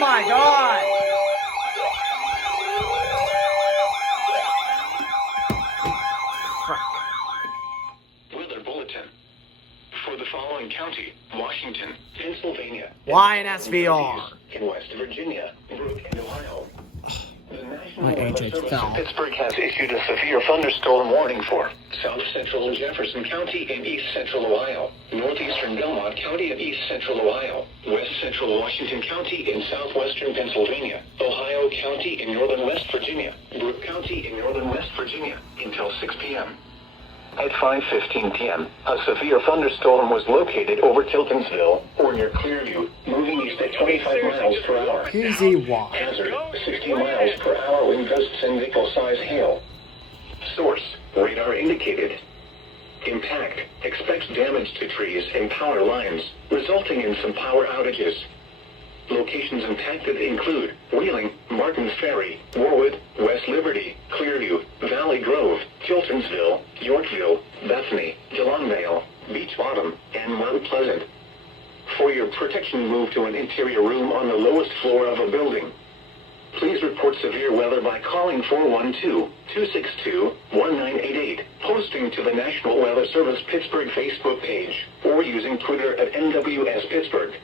my God! Weather bulletin. For the following county: Washington, Pennsylvania, YNSVR. in West Virginia, Brooke, and Ohio. The National My Weather AJ Service fell. in Pittsburgh has issued a severe thunderstorm warning for South Central Jefferson County and East Central Ohio, Northeastern Belmont County and East Central Ohio, West Central Washington County and Southwestern Pennsylvania, Ohio County and Northern West Virginia, Brooke County and Northern West Virginia, until 6 p.m. At 5:15 p.m., a severe thunderstorm was located over Tiltonsville, or near Clearview, moving east at 25 miles per hour. PZY. Hazard, 60 miles per hour wind gusts and nickel-size hail. Source, radar indicated. Impact, expects damage to trees and power lines, resulting in some power outages. Locations impacted include Wheeling, Martin Ferry, Warwood, West Liberty, Clearview, Valley Grove, Tiltonsville, Yorkville, Bethany, DeLongvale, Beach Bottom, and Mount Pleasant. For your protection, move to an interior room on the lowest floor of a building. Please report severe weather by calling 412-262-1988, posting to the National Weather Service Pittsburgh Facebook page, or using Twitter at NWS Pittsburgh.